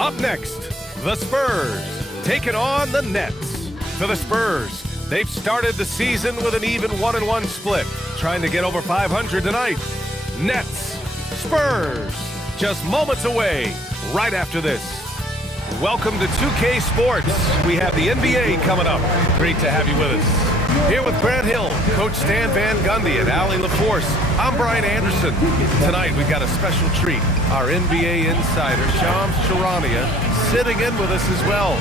Up next, the Spurs taking on the Nets. For the Spurs, they've started the season with an even 1-1 split, trying to get over 500 tonight. Nets, Spurs, just moments away right after this. Welcome to 2K Sports. We have the NBA coming up. Great to have you with us. Here with Grant Hill, Coach Stan Van Gundy, and Allie LaForce. I'm Brian Anderson. Tonight we've got a special treat. Our NBA insider, Shams Charania, sitting in with us as well.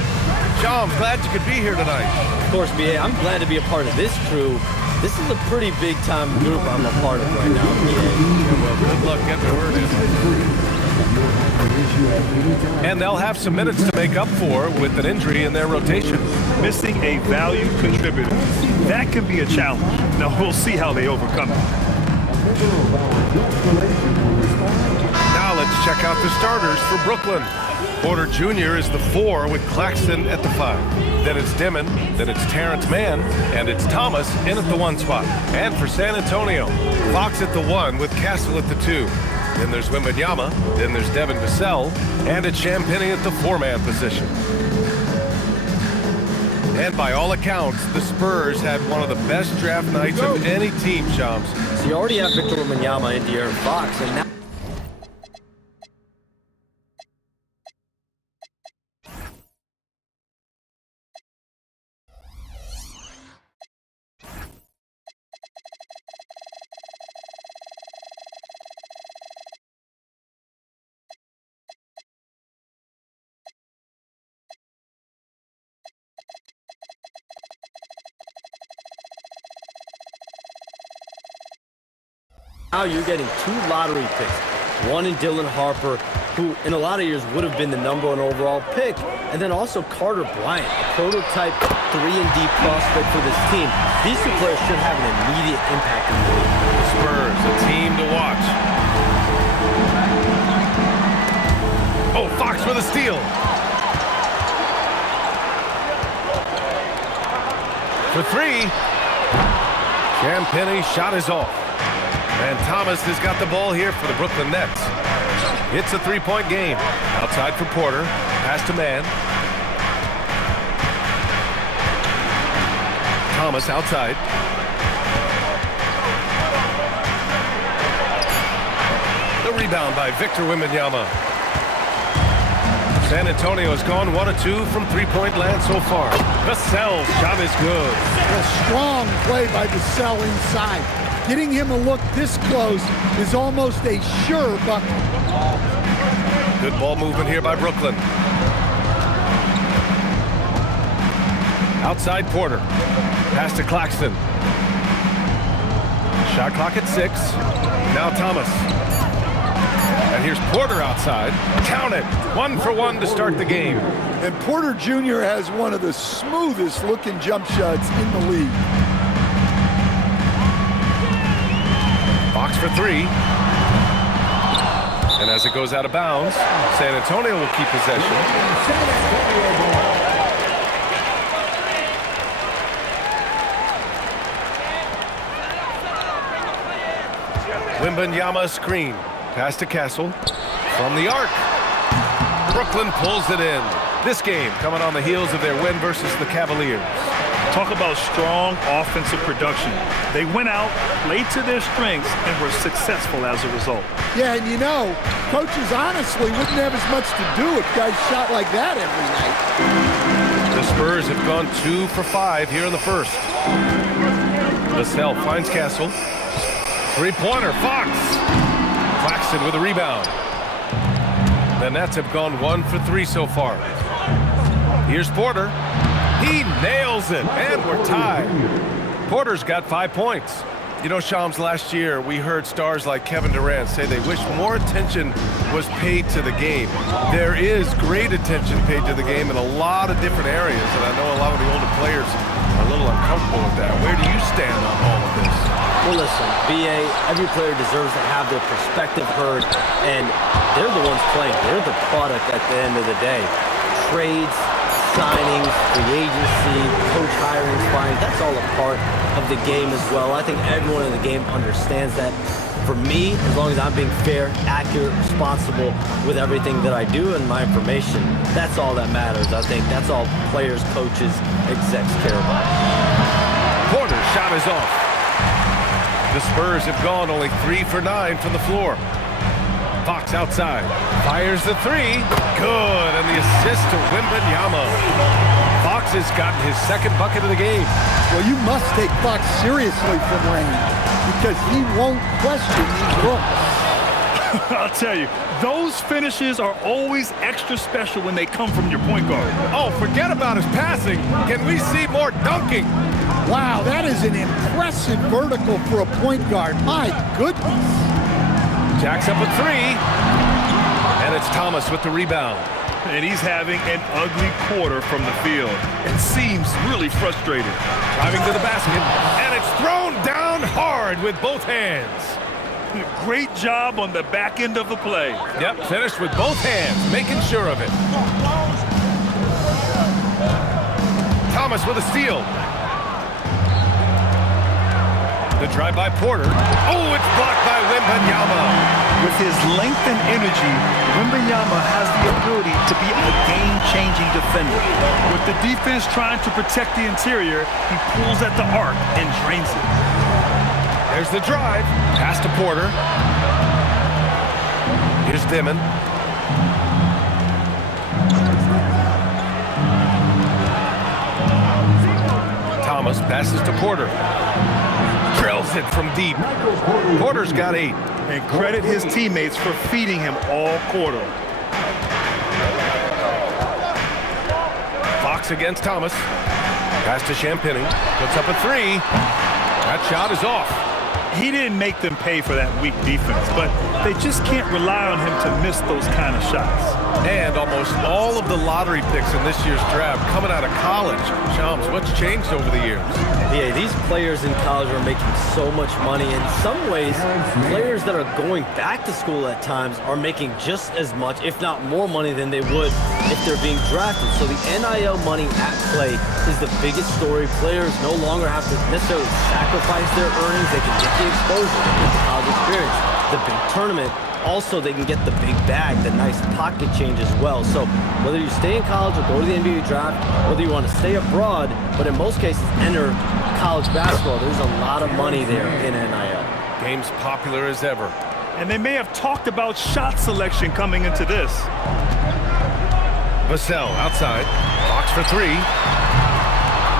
Shams, glad you could be here tonight. Of course, BA. I'm glad to be a part of this crew. This is a pretty big-time group I'm a part of right now, BA. Yeah, well, good luck getting the word in. And they'll have some minutes to make up for with an injury in their rotation. Missing a valued contributor. That can be a challenge. Now, we'll see how they overcome it. Now let's check out the starters for Brooklyn. Porter Jr. is the 4 with Claxton at the 5. Then it's Dimon, then it's Terrence Mann, and it's Thomas in at the 1 spot. And for San Antonio, Fox at the 1 with Castle at the 2. Then there's Wembanyama, then there's Devin Vassell, and it's Champagnie at the 4-man position. And by all accounts, the Spurs had one of the best draft nights of any team, Shams. So you already have Victor Wembanyama and De'Aaron Fox, and now you're getting 2 lottery picks. One in Dylan Harper, who in a lot of years would have been the #1 overall pick, and then also Carter Bryant, a prototype 3-and-D prospect for this team. These 2 players should have an immediate impact in the league. The Spurs, a team to watch. Oh, Fox with a steal. For 3. Champagnie shot is off. And Thomas has got the ball here for the Brooklyn Nets. It's a 3-point game. Outside for Porter. Pass to Mann. Thomas outside. The rebound by Victor Wembanyama. San Antonio has gone 1 of 2 from 3-point land so far. Vassell's shot is good. A strong play by Vassell inside. Getting him a look this close is almost a sure bucket. Good ball movement here by Brooklyn. Outside Porter. Pass to Claxton. Shot clock at 6. Now Thomas. And here's Porter outside. Count it. 1 for 1 to start the game. And Porter Jr. has one of the smoothest looking jump shots in the league. Fox for 3. And as it goes out of bounds, San Antonio will keep possession. Wembanyama screen. Pass to Castle. From the arc. Brooklyn pulls it in. This game coming on the heels of their win versus the Cavaliers. Talk about strong offensive production. They went out, played to their strengths, and were successful as a result. Yeah, and you know, coaches honestly wouldn't have as much to do if guys shot like that every night. The Spurs have gone 2 for 5 here in the first. Vassell finds Castle. 3-pointer, Fox. Claxton with a rebound. The Nets have gone 1 for 3 so far. Here's Porter. He nails it, and we're tied. Porter's got 5 points. You know, Shams, last year we heard stars like Kevin Durant say they wish more attention was paid to the game. There is great attention paid to the game in a lot of different areas, and I know a lot of the older players are a little uncomfortable with that. Where do you stand on all of this? Well, listen, BA, every player deserves to have their perspective heard, and they're the ones playing. They're the product at the end of the day. Trades, signings, free agency, coach hiring, firings, that's all a part of the game as well. I think everyone in the game understands that. For me, as long as I'm being fair, accurate, responsible with everything that I do and my information, that's all that matters. I think that's all players, coaches, execs care about. Porter's shot is off. The Spurs have gone only 3 for 9 from the floor. Fox outside. Fires the three. Good. And the assist to Wembanyama. Fox has gotten his second bucket of the game. Well, you must take Fox seriously from range because he won't question these looks. I'll tell you, those finishes are always extra special when they come from your point guard. Oh, forget about his passing. Can we see more dunking? Wow, that is an impressive vertical for a point guard. My goodness. Jacks up a three. And it's Thomas with the rebound. And he's having an ugly quarter from the field. It seems really frustrated. Driving to the basket. And it's thrown down hard with both hands. Great job on the back end of the play. Yep, finished with both hands, making sure of it. Thomas with a steal. The drive by Porter. Oh, it's blocked by Wembanyama. With his length and energy, Wembanyama has the ability to be a game-changing defender. With the defense trying to protect the interior, he pulls at the arc and drains it. There's the drive. Pass to Porter. Here's Dimon. Thomas passes to Porter. Drills it from deep. Porter's got 8. And credit his teammates for feeding him all quarter. Fox against Thomas. Pass to Champagny. Puts up a three. That shot is off. He didn't make them pay for that weak defense, but they just can't rely on him to miss those kind of shots. And almost all of the lottery picks in this year's draft coming out of college. Shams, what's changed over the years? Yeah, these players in college are making so much money. In some ways, players that are going back to school at times are making just as much, if not more money than they would if they're being drafted. So the NIL money at play is the biggest story. Players no longer have to necessarily sacrifice their earnings. They can get the exposure, they get the college experience, the big tournament. Also, they can get the big bag, the nice pocket change as well. So whether you stay in college or go to the NBA draft, whether you want to stay abroad, but in most cases enter college basketball, there's a lot of money there in NIL. Game's popular as ever. And they may have talked about shot selection coming into this. Vassell outside. Fox for three.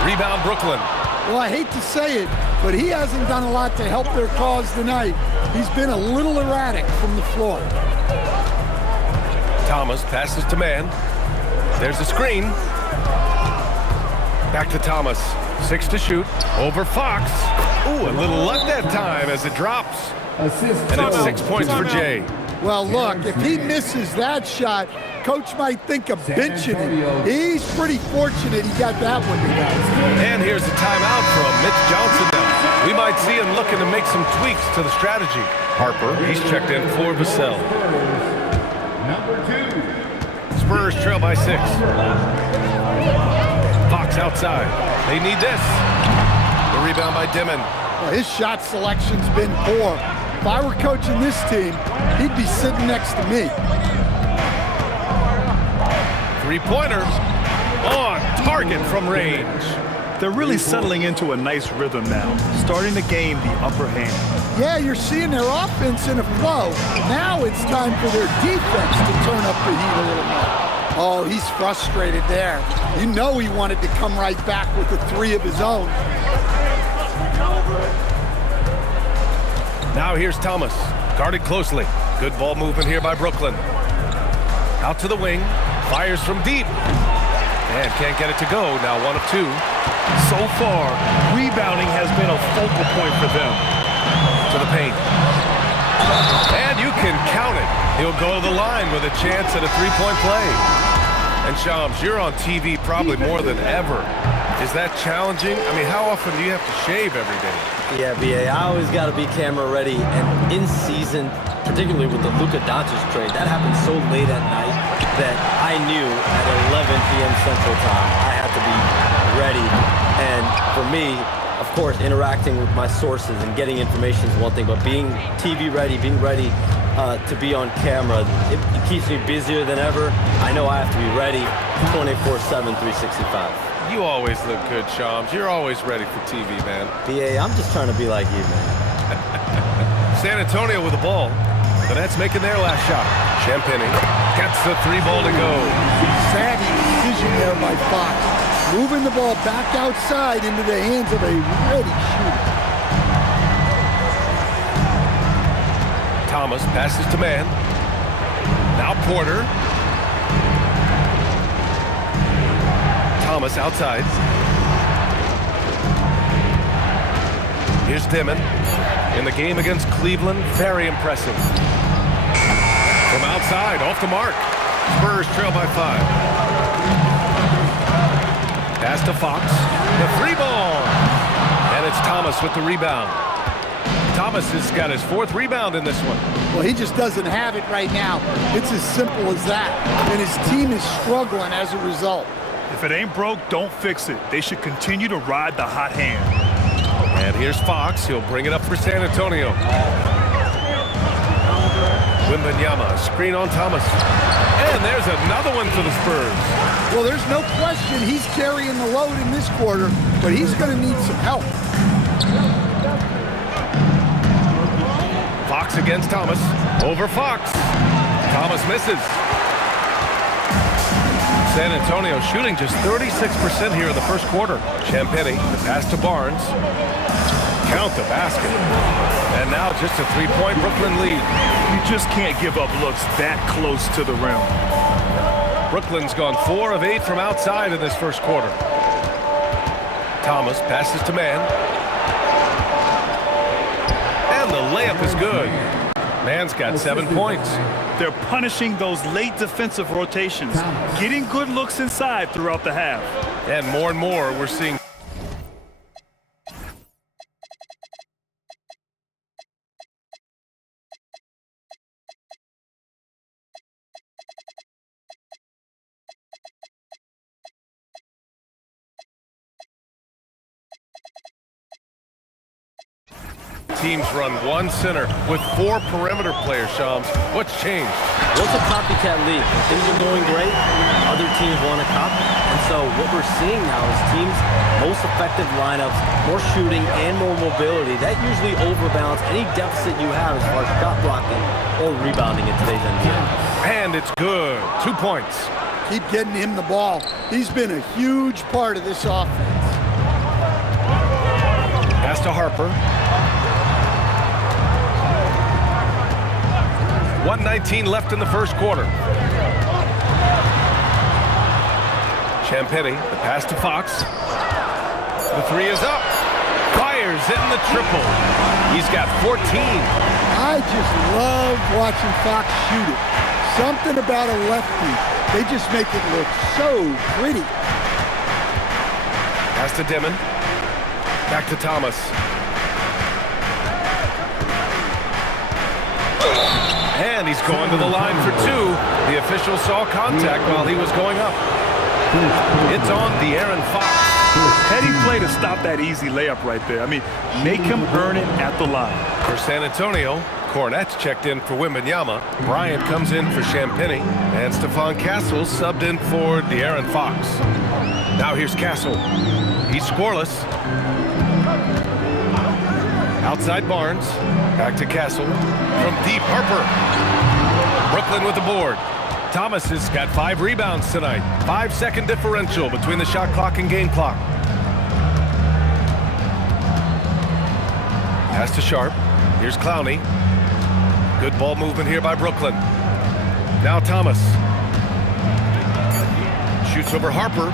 Rebound Brooklyn. Well, I hate to say it, but he hasn't done a lot to help their cause tonight. He's been a little erratic from the floor. Thomas passes to Mann. There's a screen. Back to Thomas. 6 to shoot. Over Fox. Ooh, a little luck that time as it drops. And it's 6 points for Jay. Well, look, if he misses that shot, coach might think of benching him. He's pretty fortunate he got that one today. And here's a timeout from Mitch Johnson now. We might see him looking to make some tweaks to the strategy. Harper, he's checked in for Vassell. Spurs trail by 6. Fox outside. They need this. The rebound by Dimon. Well, his shot selection's been poor. If I were coaching this team, he'd be sitting next to me. Three-pointer on target from range. They're really settling into a nice rhythm now, starting to gain the upper hand. Yeah, you're seeing their offense in a flow. Now it's time for their defense to turn up the heat a little more. Oh, he's frustrated there. You know he wanted to come right back with a three of his own. Now here's Thomas, guarded closely. Good ball movement here by Brooklyn. Out to the wing, fires from deep. And can't get it to go, now 1 of 2. So far, rebounding has been a focal point for them. To the paint. And you can count it. He'll go to the line with a chance at a three-point play. And Shams, you're on TV probably more than ever. Is that challenging? I mean, how often do you have to shave every day? Yeah, BA, I always got to be camera ready. And in season, particularly with the Luka Doncic trade, that happened so late at night that I knew at 11 p.m. Central Time I had to be ready. And for me, Of course, interacting with my sources and getting information is one thing, but being TV ready, being ready to be on camera, it keeps me busier than ever. I know I have to be ready 24/7, 365. You always look good, Shams. You're always ready for TV, man. BA, I'm just trying to be like you, man. San Antonio with the ball. The Nets making their last shot. Champagny gets the 3 ball to go. Savvy decision there by Fox. Moving the ball back outside into the hands of a ready shooter. Thomas passes to man. Now Porter. Thomas outside. Here's Dimon. In the game against Cleveland, very impressive. From outside, off the mark. Spurs trail by 5. Pass to Fox. The 3 ball. And it's Thomas with the rebound. Thomas has got his 4th rebound in this one. Well, he just doesn't have it right now. It's as simple as that. And his team is struggling as a result. If it ain't broke, don't fix it. They should continue to ride the hot hand. And here's Fox. He'll bring it up for San Antonio. Wembanyama, screen on Thomas. And there's another one for the Spurs. Well, there's no question he's carrying the load in this quarter, but he's going to need some help. Fox against Thomas. Over Fox. Thomas misses. San Antonio shooting just 36% here in the first quarter. Champagny, the pass to Barnes. Count the basket. And now just a 3-point Brooklyn lead. You just can't give up looks that close to the rim. Brooklyn's gone 4 of 8 from outside in this first quarter. Thomas passes to man. And the layup is good. Man's got 7 points. They're punishing those late defensive rotations, getting good looks inside throughout the half. And more we're seeing. Teams run 1 center with 4 perimeter players, Shams. What's changed? Well, it's a copycat league. When things are going great, other teams want to copy. And so what we're seeing now is teams, most effective lineups, more shooting and more mobility. That usually overbalances any deficit you have as far as shot blocking or rebounding in today's NBA. And it's good. 2 points. Keep getting him the ball. He's been a huge part of this offense. Pass to Harper. 1:19 left in the first quarter. Champagny, the pass to Fox. The 3 is up. Fires in the triple. He's got 14. I just love watching Fox shoot it. Something about a lefty. They just make it look so pretty. Pass to Dimon. Back to Thomas. And he's going to the line for 2. The official saw contact while he was going up. It's on De'Aaron Fox. Heady play to stop that easy layup right there. I mean, make him earn it at the line. For San Antonio, Cornette's checked in for Wembanyama. Bryant comes in for Champagny. And Stephon Castle subbed in for De'Aaron Fox. Now here's Castle. He's scoreless. Outside Barnes. Back to Castle. From deep, Harper. Brooklyn with the board. Thomas has got 5 rebounds tonight. 5-second differential between the shot clock and game clock. Pass to Sharp. Here's Clowney. Good ball movement here by Brooklyn. Now Thomas. Shoots over Harper.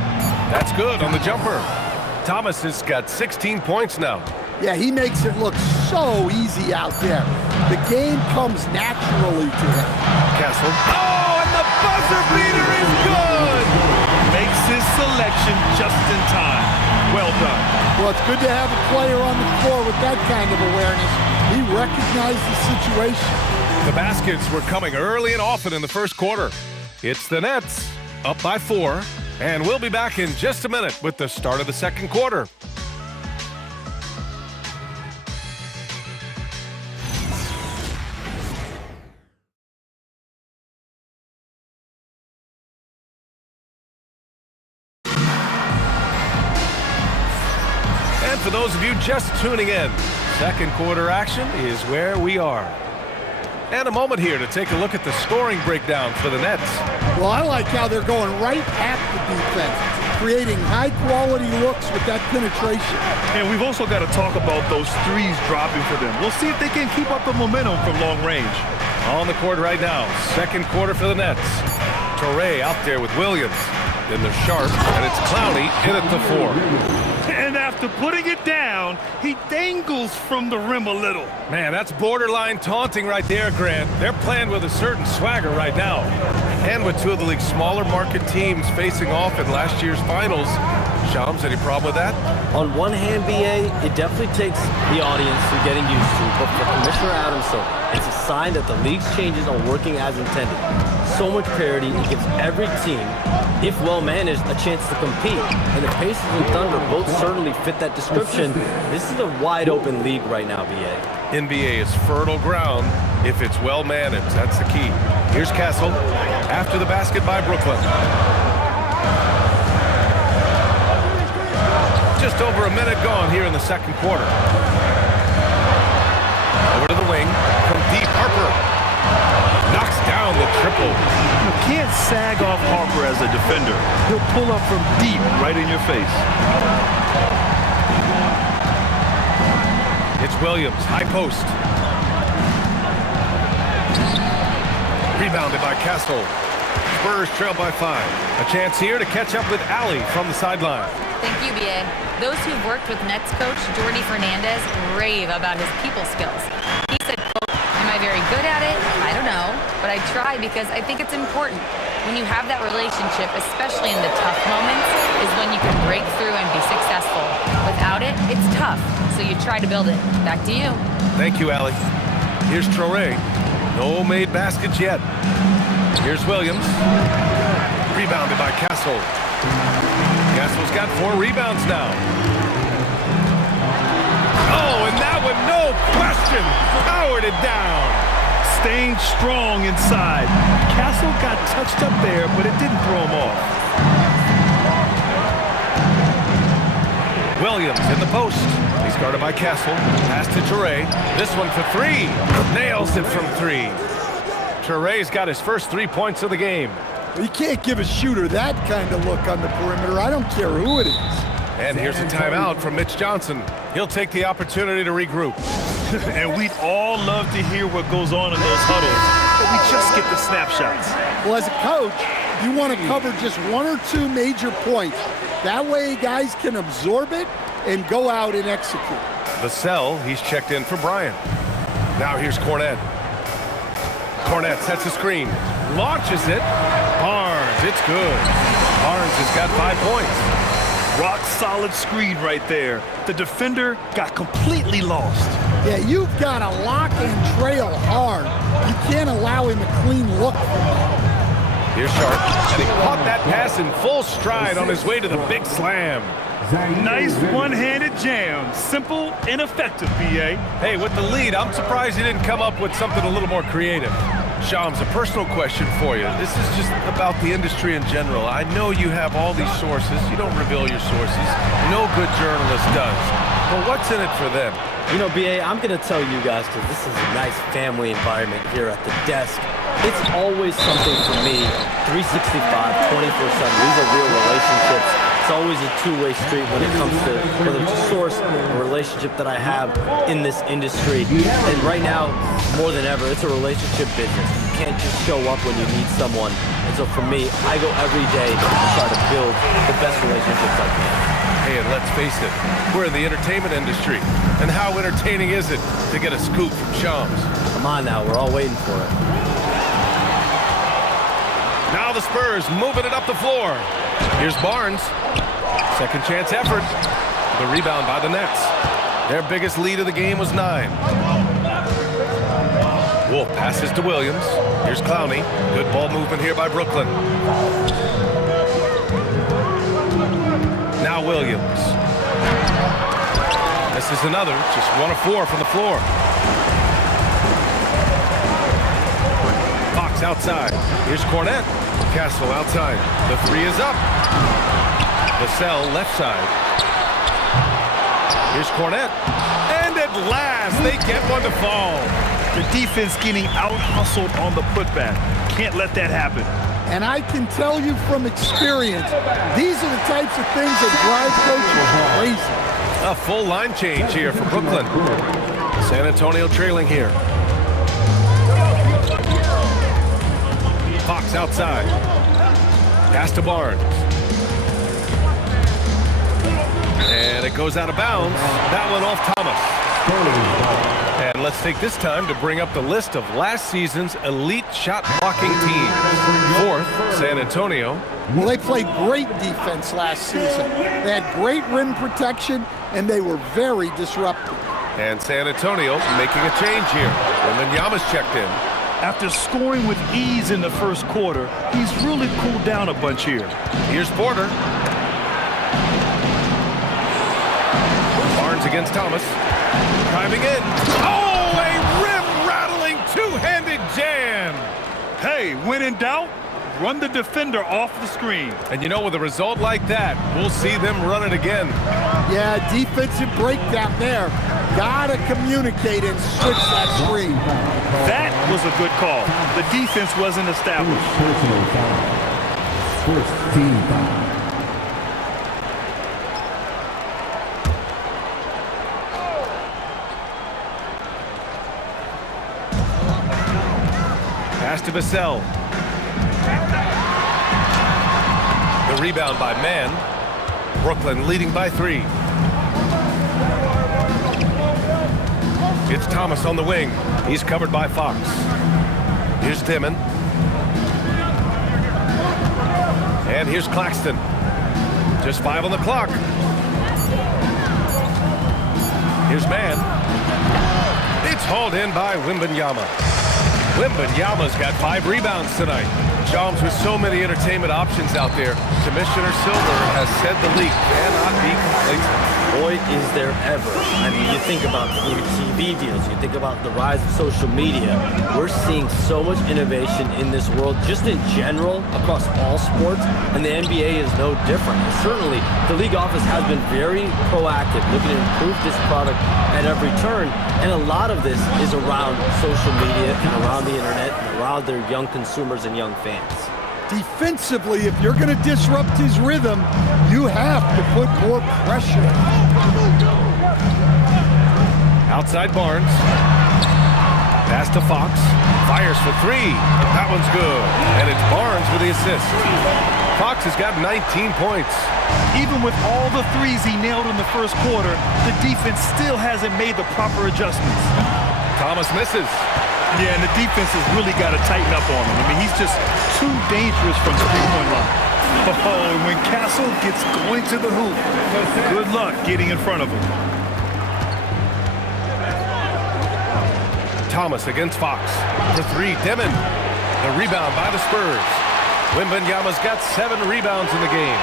That's good on the jumper. Thomas has got 16 points now. Yeah, he makes it look so easy out there. The game comes naturally to him. Castle. Oh, and the buzzer beater is good! Makes his selection just in time. Well done. Well, it's good to have a player on the floor with that kind of awareness. He recognized the situation. The baskets were coming early and often in the first quarter. It's the Nets, up by 4, and we'll be back in just a minute with the start of the second quarter. for those of you just tuning in. Second quarter action is where we are. And a moment here to take a look at the scoring breakdown for the Nets. Well, I like how they're going right at the defense, creating high-quality looks with that penetration. And we've also got to talk about those threes dropping for them. We'll see if they can keep up the momentum from long range. On the court right now, second quarter for the Nets. Toure out there with Williams. Then they're sharp, and it's Clowney in at the 4. And after putting it down, he dangles from the rim a little. Man, that's borderline taunting right there, Grant. They're playing with a certain swagger right now. And with two of the league's smaller market teams facing off in last year's finals. Shams, any problem with that? On one hand, BA, it definitely takes the audience some getting used to, but for Commissioner Adamson, it's a sign that the league's changes are working as intended. So much parity, it gives every team, if well managed, a chance to compete. And the Pacers and Thunder both certainly fit that description. This is a wide open league right now, BA. NBA is fertile ground if it's well managed. That's the key. Here's Castle after the basket by Brooklyn. Just over a minute gone here in the second quarter. Over to the wing from deep. Harper knocks down the triple. You can't sag off Harper as a defender. He'll pull up from deep right in your face. It's Williams, high post. Rebounded by Castle. Spurs trail by 5. A chance here to catch up with Allie from the sideline. Thank you, BA. Those who've worked with Nets coach Jordy Fernandez rave about his people skills. He said, quote, "Am I very good at it? I don't know, but I try because I think it's important. When you have that relationship, especially in the tough moments, is when you can break through and be successful. Without it, it's tough, so you try to build it." Back to you. Thank you, Allie. Here's Toure. No made baskets yet. Here's Williams. Rebounded by Castle. Castle's got 4 rebounds now. Oh, and that one, no question, powered it down. Staying strong inside. Castle got touched up there, but it didn't throw him off. Williams in the post. He's guarded by Castle. Pass to Toure. This one for 3. Nails it from 3. Toure's got his first 3 points of the game. You can't give a shooter that kind of look on the perimeter. I don't care who it is. And here's a timeout from Mitch Johnson. He'll take the opportunity to regroup. And we'd all love to hear what goes on in those huddles, but we just get the snapshots. Well, as a coach, you want to cover just 1 or 2 major points. That way guys can absorb it and go out and execute. Vassell, he's checked in for Bryant. Now here's Cornette. Cornette sets the screen. Launches it. Barnes, it's good. Barnes has got 5 points. Rock solid screen right there. The defender got completely lost. Yeah, you've got to lock and trail hard. You can't allow him a clean look. Here's Sharp, and he caught that pass in full stride on his way to the big slam. Nice one-handed jam. Simple and effective, BA. Hey, with the lead, I'm surprised he didn't come up with something a little more creative. Shams, a personal question for you. This is just about the industry in general. I know you have all these sources. You don't reveal your sources. No good journalist does. But what's in it for them? You know, BA, I'm going to tell you guys, because this is a nice family environment here at the desk. It's always something for me, 365, 24/7. These are real relationships. It's always a two-way street when it comes to whether it's a source or relationship that I have in this industry. And right now, more than ever, it's a relationship business. You can't just show up when you need someone. And so for me, I go every day to try to build the best relationships I can. Hey, and let's face it, we're in the entertainment industry. And how entertaining is it to get a scoop from Shams? Come on now, we're all waiting for it. Now the Spurs moving it up the floor. Here's Barnes. Second chance effort. The rebound by the Nets. Their biggest lead of the game was 9. Wolf passes to Williams. Here's Clowney. Good ball movement here by Brooklyn. Now Williams. This is another, just 1 of 4 from the floor. Fox outside. Here's Cornette. Castle outside. The 3 is up. Vassell left side. Here's Cornette. And at last, they get one to fall. The defense getting out-hustled on the putback. Can't let that happen. And I can tell you from experience, these are the types of things that drive coaches crazy. A full line change here for Brooklyn. San Antonio trailing here. Fox outside. Pass to Barnes. And it goes out of bounds. That one off Thomas. And let's take this time to bring up the list of last season's elite shot blocking teams. Fourth, San Antonio. Well, they played great defense last season. They had great rim protection, and they were very disruptive. And San Antonio making a change here. Wembanyama's checked in. After scoring with ease in the first quarter, he's really cooled down a bunch here. Here's Porter. Barnes against Thomas. Driving in. Oh, a rim-rattling two-handed jam. Hey, when in doubt, run the defender off the screen. And you know, with a result like that, we'll see them run it again. Yeah, defensive breakdown there. Gotta communicate and switch that screen. That was a good call. The defense wasn't established. Personal foul. First team foul. Pass to Vassell. The rebound by Mann. Brooklyn leading by 3. It's Thomas on the wing. He's covered by Fox. Here's Dimon. And here's Claxton. Just 5 on the clock. Here's Mann. It's hauled in by Wembanyama. Wembanyama's got 5 rebounds tonight. Joms, with so many entertainment options out there, Commissioner Silver has said the league cannot be complacent. Boy, is there ever. I mean, you think about the new TV deals, you think about the rise of social media. We're seeing so much innovation in this world, just in general, across all sports, and the NBA is no different. And certainly, the league office has been very proactive, looking to improve this product at every turn, and a lot of this is around social media and around the internet and around their young consumers and young fans. Defensively, if you're going to disrupt his rhythm, you have to put more pressure. Outside Barnes. Pass to Fox. Fires for 3. That one's good. And it's Barnes with the assist. Fox has got 19 points. Even with all the threes he nailed in the first quarter, the defense still hasn't made the proper adjustments. Thomas misses. Yeah, and the defense has really got to tighten up on him. I mean, he's just too dangerous from the three-point line. Oh, and when Castle gets going to the hoop, good luck getting in front of him. Thomas against Fox. For 3, Dimon. The rebound by the Spurs. Wembanyama's got 7 rebounds in the game.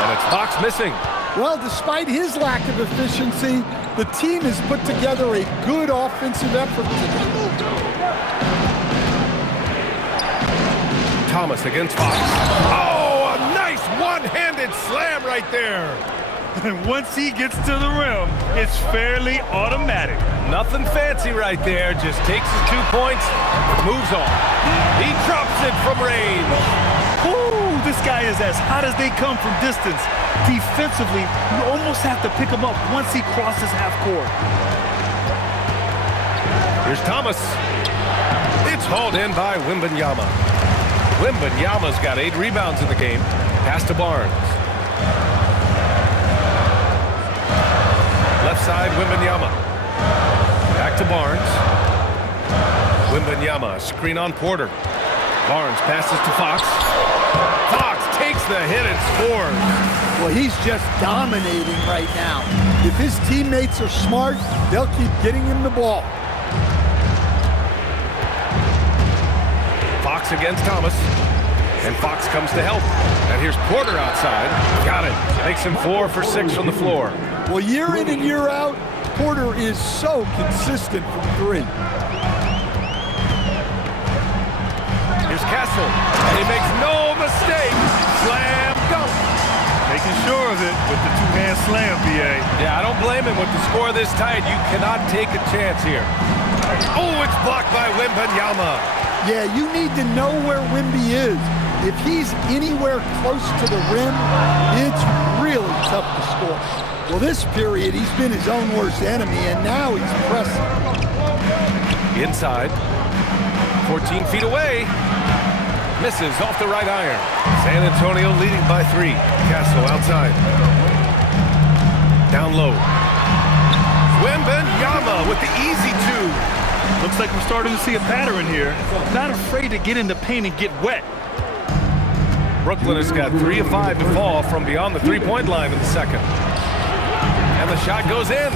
And it's Fox missing. Well, despite his lack of efficiency, the team has put together a good offensive effort today. Thomas against Fox. Oh, a nice one-handed slam right there. And once he gets to the rim, it's fairly automatic. Nothing fancy right there. Just takes his 2 points, moves on. He drops it from range. Ooh, this guy is as hot as they come from distance. Defensively, you almost have to pick him up once he crosses half court. Here's Thomas. It's hauled in by Wembanyama. Wembanyama's got 8 rebounds in the game. Pass to Barnes. Left side, Wembanyama. Back to Barnes. Wembanyama, screen on Porter. Barnes passes to Fox. Fox takes the hit and scores. Well, he's just dominating right now. If his teammates are smart, they'll keep getting him the ball. Fox against Thomas. And Fox comes to help. And here's Porter outside. Got it. Makes him 4 for 6 from the floor. Well, year in and year out, Porter is so consistent from 3. Here's Castle. And he makes no mistake. Slam dunk. Making sure of it with the 2-hand slam, B.A. Yeah, I don't blame him with the score this tight. You cannot take a chance here. Oh, it's blocked by Wembanyama. Yeah, you need to know where Wemby is. If he's anywhere close to the rim, it's really tough to score. Well, this period, he's been his own worst enemy, and now he's pressing. Inside. 14 feet away. Misses off the right iron. San Antonio leading by 3. Castle outside. Down low. Wembanyama with the easy 2. Looks like we're starting to see a pattern here. Not afraid to get in the paint and get wet. Brooklyn has got 3 of 5 to fall from beyond the three-point line in the second. And the shot goes in.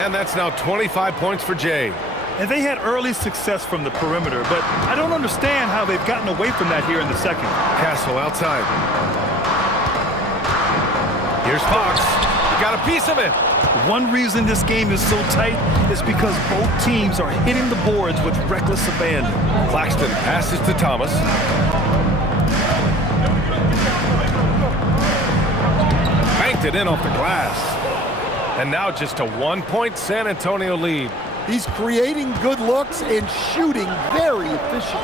And that's now 25 points for Jay. And they had early success from the perimeter, but I don't understand how they've gotten away from that here in the second. Castle outside. Here's Fox. He got a piece of it. One reason this game is so tight is because both teams are hitting the boards with reckless abandon. Claxton passes to Thomas. Banked it in off the glass. And now just a 1-point San Antonio lead. He's creating good looks and shooting very efficient.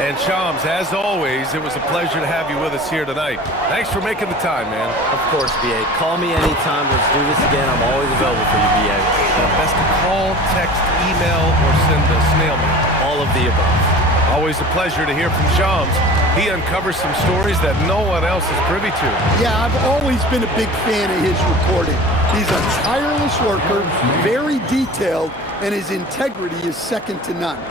And Shams, as always, it was a pleasure to have you with us here tonight. Thanks for making the time, man. Of course, B.A. Call me anytime. Let's do this again. I'm always available for you, B.A. Best to call, text, email, or send a snail mail. All of the above. Always a pleasure to hear from Shams. He uncovers some stories that no one else is privy to. Yeah, I've always been a big fan of his reporting. He's a tireless worker, very detailed, and his integrity is second to none.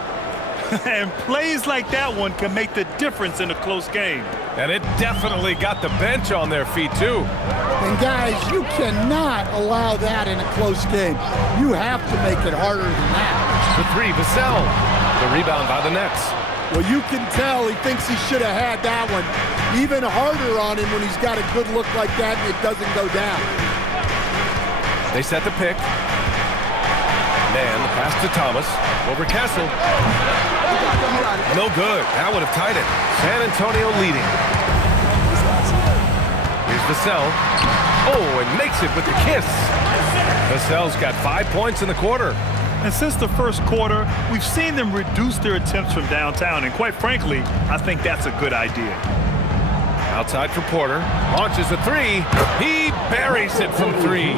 And plays like that one can make the difference in a close game. And it definitely got the bench on their feet, too. And guys, you cannot allow that in a close game. You have to make it harder than that. The 3, Vassell. The rebound by the Nets. Well, you can tell he thinks he should have had that one. Even harder on him when he's got a good look like that and it doesn't go down. They set the pick. Man, the pass to Thomas. Over Castle. No good. That would have tied it. San Antonio leading. Here's Vassell. Oh, and makes it with the kiss. Vassell's got 5 points in the quarter. And since the first quarter, we've seen them reduce their attempts from downtown. And quite frankly, I think that's a good idea. Outside for Porter. Launches a 3. He buries it from 3.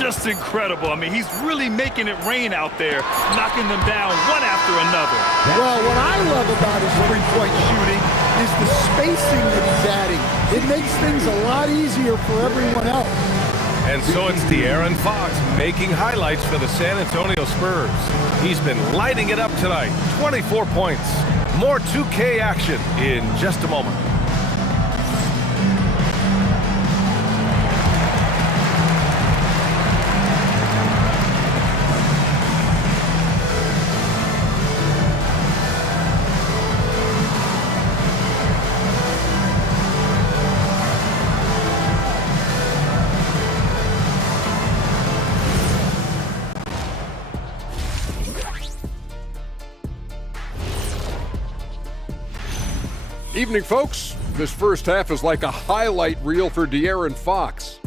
Just incredible. I mean, he's really making it rain out there, knocking them down one after another. Well, what I love about his three-point shooting is the spacing that he's adding. It makes things a lot easier for everyone else. And so it's De'Aaron Fox making highlights for the San Antonio Spurs. He's been lighting it up tonight. 24 points. More 2K action in just a moment. Evening, folks. This first half is like a highlight reel for De'Aaron Fox.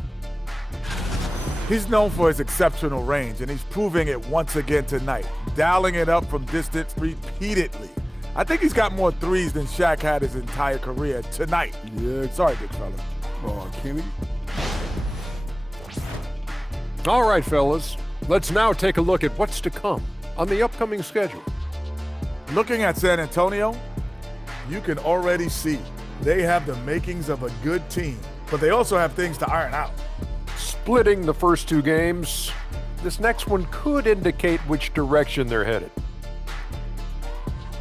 He's known for his exceptional range, and he's proving it once again tonight, dialing it up from distance repeatedly. I think he's got more threes than Shaq had his entire career tonight. Yeah. Sorry, big fella. Oh, Kenny. All right, fellas. Let's now take a look at what's to come on the upcoming schedule. Looking at San Antonio, you can already see they have the makings of a good team, but they also have things to iron out. Splitting the first 2 games, this next one could indicate which direction they're headed.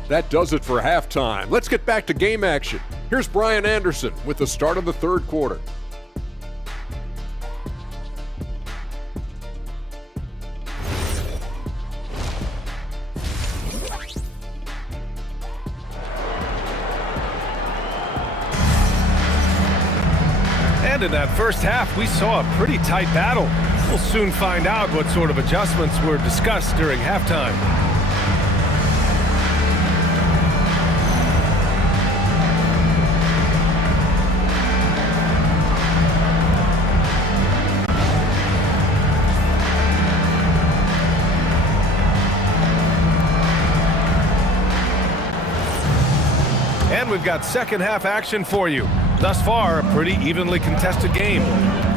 That does it for halftime. Let's get back to game action. Here's Brian Anderson with the start of the third quarter. And in that first half, we saw a pretty tight battle. We'll soon find out what sort of adjustments were discussed during halftime. And we've got second half action for you. Thus far, a pretty evenly contested game.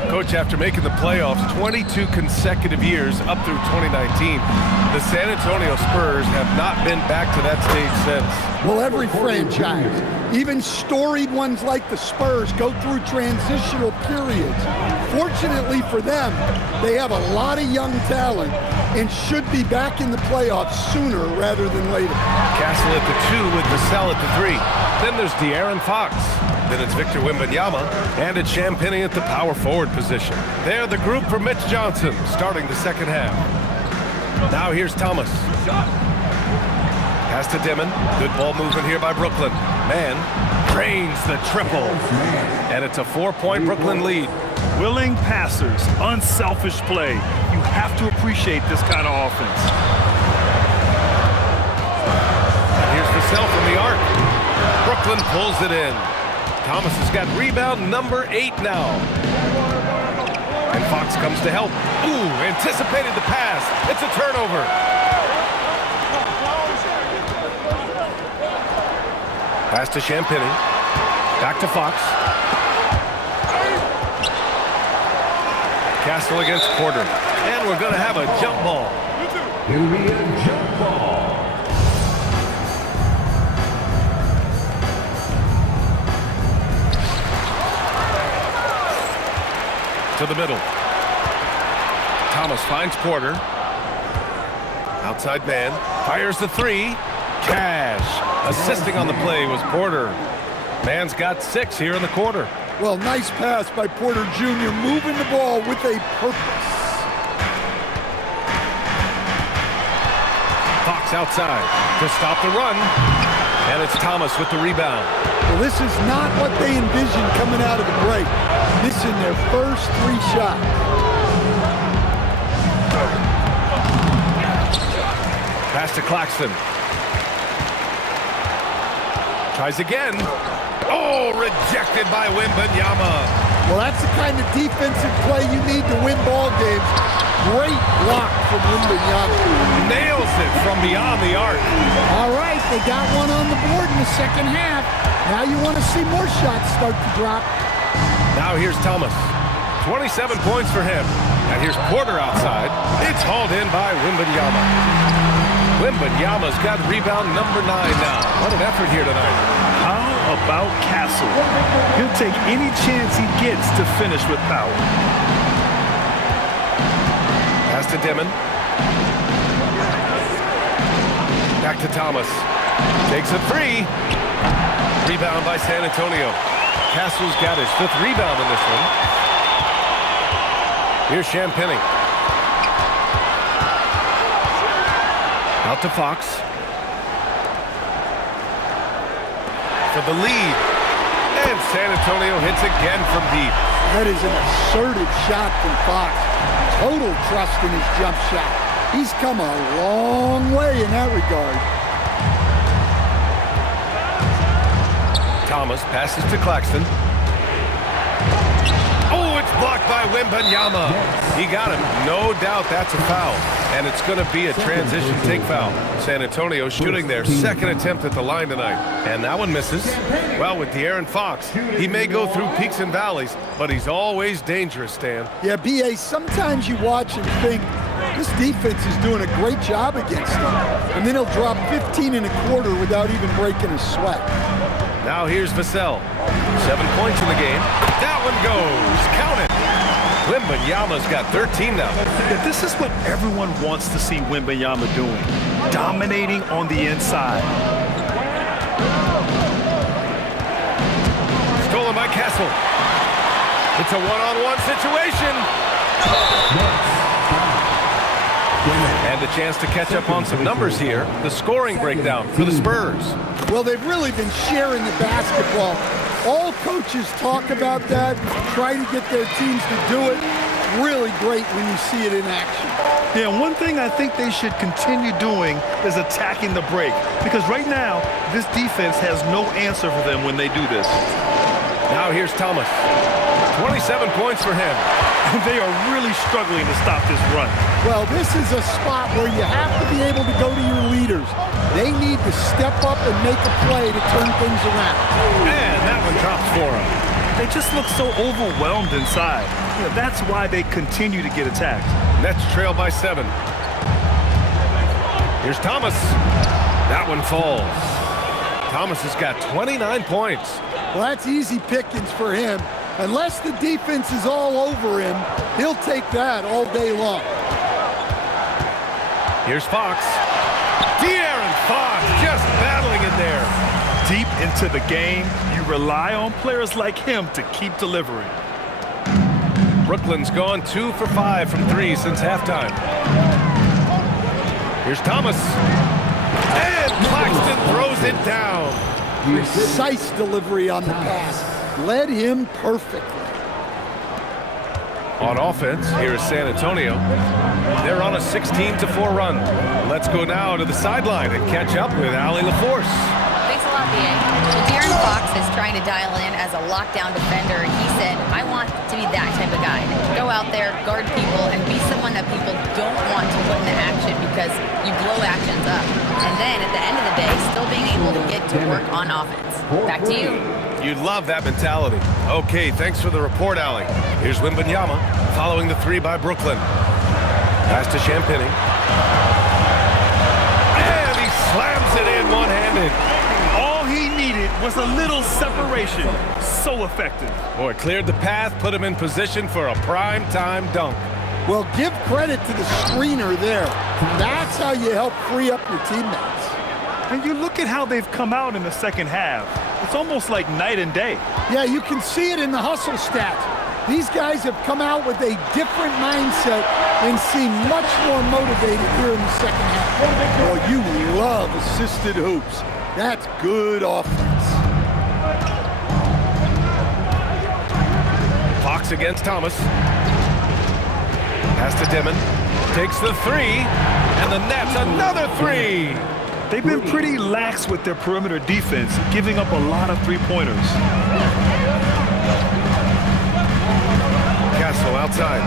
Coach, after making the playoffs 22 consecutive years up through 2019, the San Antonio Spurs have not been back to that stage since. Well, every franchise, even storied ones like the Spurs, go through transitional periods. Fortunately for them, they have a lot of young talent and should be back in the playoffs sooner rather than later. Castle at the 2 with Vassell at the 3. Then there's De'Aaron Fox. Then it's Victor Wembanyama, and it's Champagnie at the power forward position. They're the group for Mitch Johnson, starting the second half. Now here's Thomas. Pass to Dimon. Good ball movement here by Brooklyn. Man drains the triple, and it's a 4-point Brooklyn lead. Willing passers, unselfish play. You have to appreciate this kind of offense. And here's Vassell from the arc. Brooklyn pulls it in. Thomas has got rebound number 8 now. And Fox comes to help. Ooh, anticipated the pass. It's a turnover. Pass to Champagnie. Back to Fox. Castle against Porter. And we're going to have a jump ball. It'll be a jump ball. To the middle. Thomas finds Porter. Outside man. Fires the 3. Cash. Assisting on the play was Porter. Man's got 6 here in the quarter. Well, nice pass by Porter Jr., moving the ball with a purpose. Fox outside to stop the run. And it's Thomas with the rebound. Well, this is not what they envisioned coming out of the break. Missing their first 3 shots. Pass to Claxton. Tries again. Oh, rejected by Wembanyama. Well, that's the kind of defensive play you need to win ball games. Great block from Wembanyama. Nails it from beyond the arc. All right, they got one on the board in the second half. Now you want to see more shots start to drop. Now here's Thomas. 27 points for him. And here's Porter outside. It's hauled in by Wembanyama. Wembanyama's got rebound number 9 now. What an effort here tonight. How about Castle? He'll take any chance he gets to finish with power. Pass to Dimon. Back to Thomas. Takes a 3. Rebound by San Antonio. Castle's got his 5th rebound in this one. Here's Champagnie. Out to Fox. For the lead. And San Antonio hits again from deep. That is an assertive shot from Fox. Total trust in his jump shot. He's come a long way in that regard. Thomas passes to Claxton. Oh, it's blocked by Wembanyama. He got him. No doubt that's a foul. And it's going to be a transition take foul. San Antonio shooting their 2nd attempt at the line tonight. And that one misses. Well, with De'Aaron Fox, he may go through peaks and valleys, but he's always dangerous, Stan. Yeah, B.A., sometimes you watch and think, this defense is doing a great job against him. And then he'll drop 15 and a quarter without even breaking a sweat. Now here's Vassell. 7 points in the game. That one goes. Count it. Wembanyama's got 13 now. Yeah, this is what everyone wants to see Wembanyama doing. Dominating on the inside. Stolen by Castle. It's a one-on-one situation. And a chance to catch up on some numbers here. The scoring breakdown for the Spurs. Well, they've really been sharing the basketball. All coaches talk about that, try to get their teams to do it. Really great when you see it in action. Yeah, one thing I think they should continue doing is attacking the break. Because right now, this defense has no answer for them when they do this. Now here's Thomas. 27 points for him. They are really struggling to stop this run. Well, this is a spot where you have to be able to go to your leaders. They need to step up and make a play to turn things around. And that one drops for him. They just look so overwhelmed inside. That's why they continue to get attacked. Nets trail by 7. Here's Thomas. That one falls. Thomas has got 29 points. Well, that's easy pickings for him. Unless the defense is all over him, he'll take that all day long. Here's Fox. De'Aaron Fox just battling in there. Deep into the game, you rely on players like him to keep delivering. Brooklyn's gone 2 for 5 from 3 since halftime. Here's Thomas. And Claxton throws it down. Precise delivery on the pass. Led him perfectly. On offense, here is San Antonio. They're on a 16-4 run. Let's go now to the sideline and catch up with Allie LaForce. Thanks a lot, B.A. Well, De'Aaron Fox is trying to dial in as a lockdown defender. He said, I want to be that type of guy. Go out there, guard people, and be someone that people don't want to put into action because you blow actions up. And then at the end of the day, still being able to get to work on offense. Back to you. You'd love that mentality. Okay, thanks for the report, Allie. Here's Wembanyama following the 3 by Brooklyn. Pass to Champagny. And he slams it in one-handed. All he needed was a little separation. So effective. Boy, cleared the path, put him in position for a prime-time dunk. Well, give credit to the screener there. That's how you help free up your teammates. And you look at how they've come out in the second half. It's almost like night and day. Yeah, you can see it in the hustle stats. These guys have come out with a different mindset and seem much more motivated here in the second half. Well, you love assisted hoops. That's good offense. Fox against Thomas. Pass to Dimon. Takes the 3. And the Nets another 3. They've been pretty lax with their perimeter defense, giving up a lot of three-pointers. Castle outside.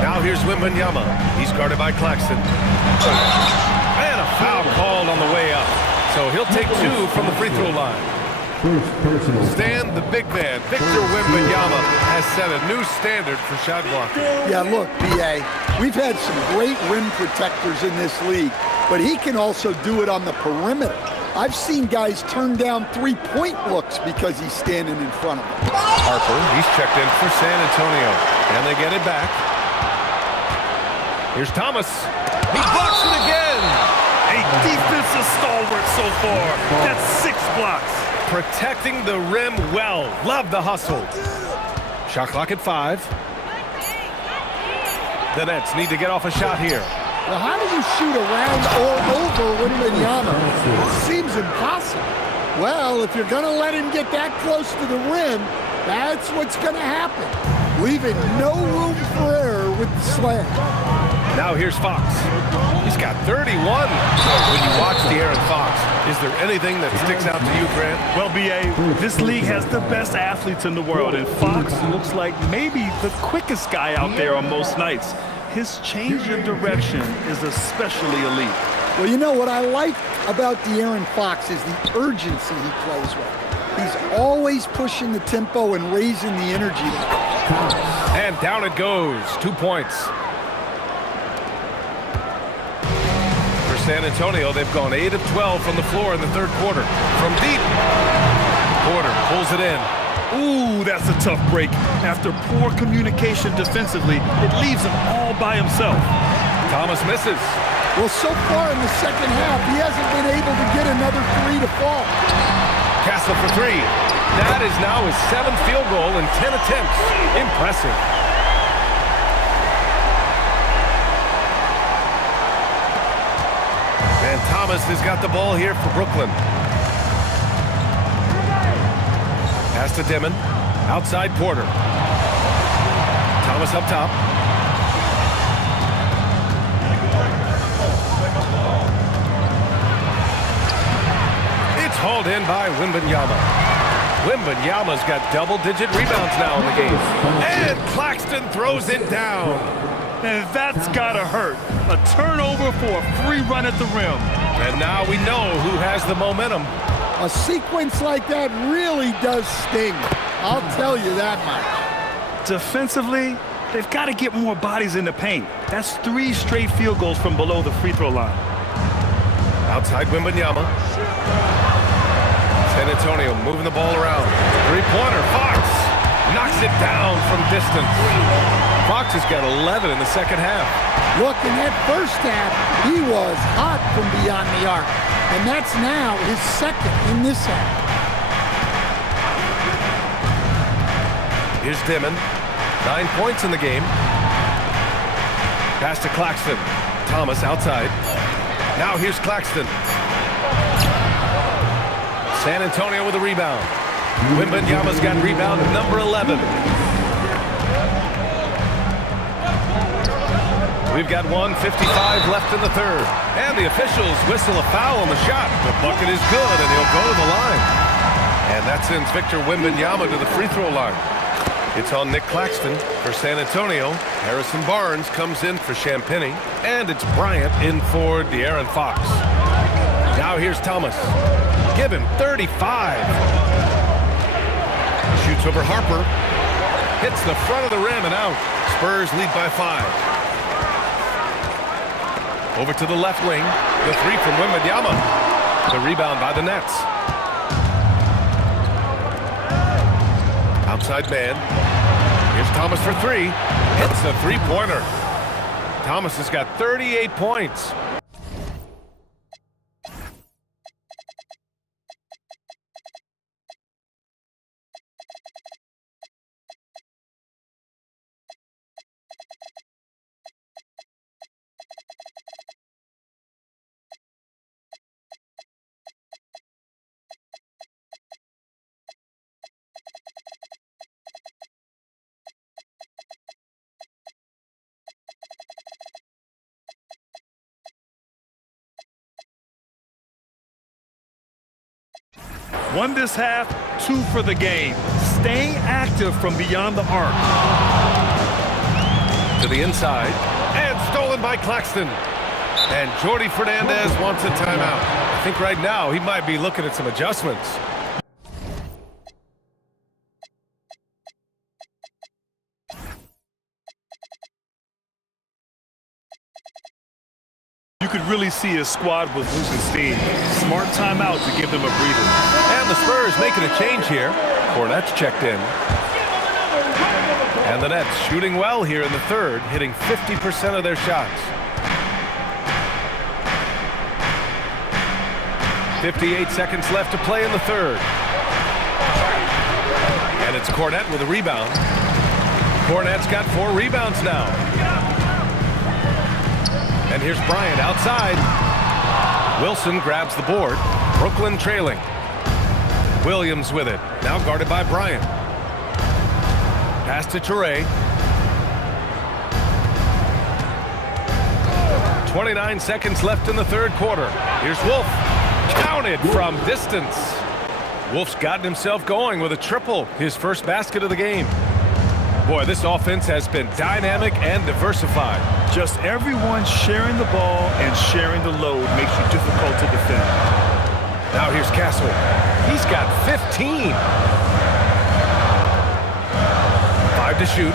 Now here's Wembanyama. He's guarded by Claxton. And a foul called on the way up. So he'll take 2 from the free throw line. Stan, the big man, Victor Wembanyama, has set a new standard for shot blocking. Yeah, look, B.A., we've had some great rim protectors in this league, but he can also do it on the perimeter. I've seen guys turn down three-point looks because he's standing in front of them. Harper, he's checked in for San Antonio, and they get it back. Here's Thomas. He blocks it again. A defensive stalwart so far. That's 6 blocks. Protecting the rim well. Love the hustle. Shot clock at 5. The Nets need to get off a shot here. Well, how do you shoot around or over Wembanyama? It seems impossible. Well, if you're going to let him get that close to the rim, that's what's going to happen. Leaving no room for error with the slam. Now here's Fox. He's got 31. When you watch De'Aaron Fox, is there anything that sticks out to you, Grant? Well, B.A., this league has the best athletes in the world, and Fox looks like maybe the quickest guy out there on most nights. His change of direction is especially elite. Well, you know what I like about De'Aaron Fox is the urgency he plays with. He's always pushing the tempo and raising the energy level. And down it goes. 2 points. For San Antonio, they've gone 8 of 12 from the floor in the third quarter. From deep, Porter pulls it in. Ooh, that's a tough break. After poor communication defensively, it leaves him all by himself. Thomas misses. Well, so far in the second half, he hasn't been able to get another 3 to fall. Castle for 3. That is now his 7th field goal in 10 attempts. Impressive. And Thomas has got the ball here for Brooklyn. Pass to Dimon. Outside Porter. Thomas up top. It's hauled in by Wembanyama. Wembanyama's got double-digit rebounds now in the game. And Claxton throws it down. And that's gotta hurt. A turnover for a free run at the rim. And now we know who has the momentum. A sequence like that really does sting. I'll tell you that much. Defensively, they've got to get more bodies in the paint. That's 3 straight field goals from below the free throw line. Outside Wembanyama. San Antonio moving the ball around. Three-pointer. Fox knocks it down from distance. Fox has got 11 in the second half. Look, in that first half, he was hot from beyond the arc. And that's now his second in this half. Here's Dimon. 9 points in the game. Pass to Claxton. Thomas outside. Now here's Claxton. San Antonio with a rebound. Wembanyama's got rebound number 11. We've got 1:55 left in the third. And the officials whistle a foul on the shot. The bucket is good, and he'll go to the line. And that sends Victor Wembanyama to the free throw line. It's on Nick Claxton for San Antonio. Harrison Barnes comes in for Champagnie. And it's Bryant in for De'Aaron Fox. Now here's Thomas. Give him 35. Shoots over Harper. Hits the front of the rim and out. Spurs lead by 5. Over to the left wing. The three from Wembanyama. The rebound by the Nets. Outside man. Here's Thomas for 3. Hits the three-pointer. Thomas has got 38 points. One this half, 2 for the game. Staying active from beyond the arc. To the inside. And stolen by Claxton. And Jordi Fernandez wants a timeout. I think right now he might be looking at some adjustments. You could really see his squad was losing steam. Smart timeout to give them a breather. And the Spurs making a change here. Cornette's checked in. And the Nets shooting well here in the third, hitting 50% of their shots. 58 seconds left to play in the third. And it's Cornette with a rebound. Cornette's got 4 rebounds now. And here's Bryant outside. Wilson grabs the board. Brooklyn trailing. Williams with it. Now guarded by Bryant. Pass to Toure. 29 seconds left in the third quarter. Here's Wolf. Counted from distance. Wolf's gotten himself going with a triple. His first basket of the game. Boy, this offense has been dynamic and diversified. Just everyone sharing the ball and sharing the load makes you difficult to defend. Now here's Castle. He's got 15. 5 to shoot.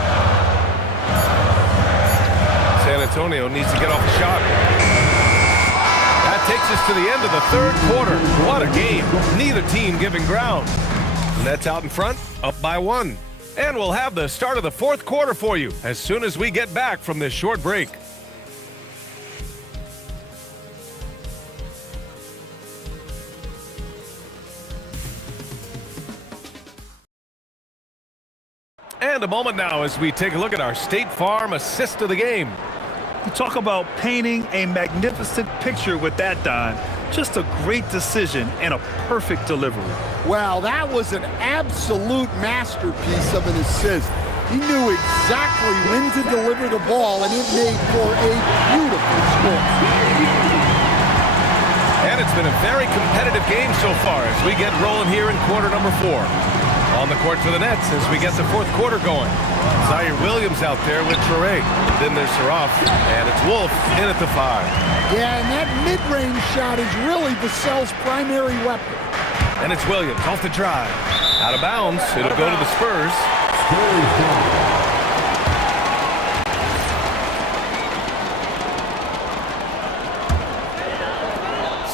San Antonio needs to get off a shot. That takes us to the end of the third quarter. What a game. Neither team giving ground. Nets out in front, up by 1. And we'll have the start of the fourth quarter for you as soon as we get back from this short break. And a moment now as we take a look at our State Farm assist of the game. You talk about painting a magnificent picture with that, Don. Just a great decision and a perfect delivery. Well, that was an absolute masterpiece of an assist. He knew exactly when to deliver the ball, and it made for a beautiful score. And it's been a very competitive game so far as we get rolling here in quarter number 4. On the court for the Nets as we get the fourth quarter going. Zaire Williams out there with Traore. Then there's Saraf, and it's Wolf in at the 5. Yeah, and that mid-range shot is really Vassell's primary weapon. And it's Williams off the drive. Out of bounds. It'll go to the Spurs.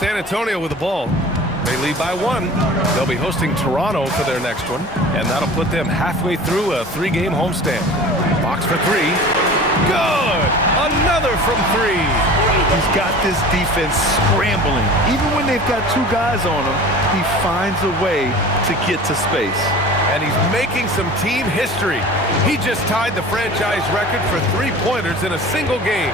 San Antonio with the ball. They lead by 1. They'll be hosting Toronto for their next one, and that'll put them halfway through a 3-game homestand. Fox for 3. Good! Another from 3. He's got this defense scrambling. Even when they've got 2 guys on him, he finds a way to get to space. And he's making some team history. He just tied the franchise record for 3-pointers in a single game.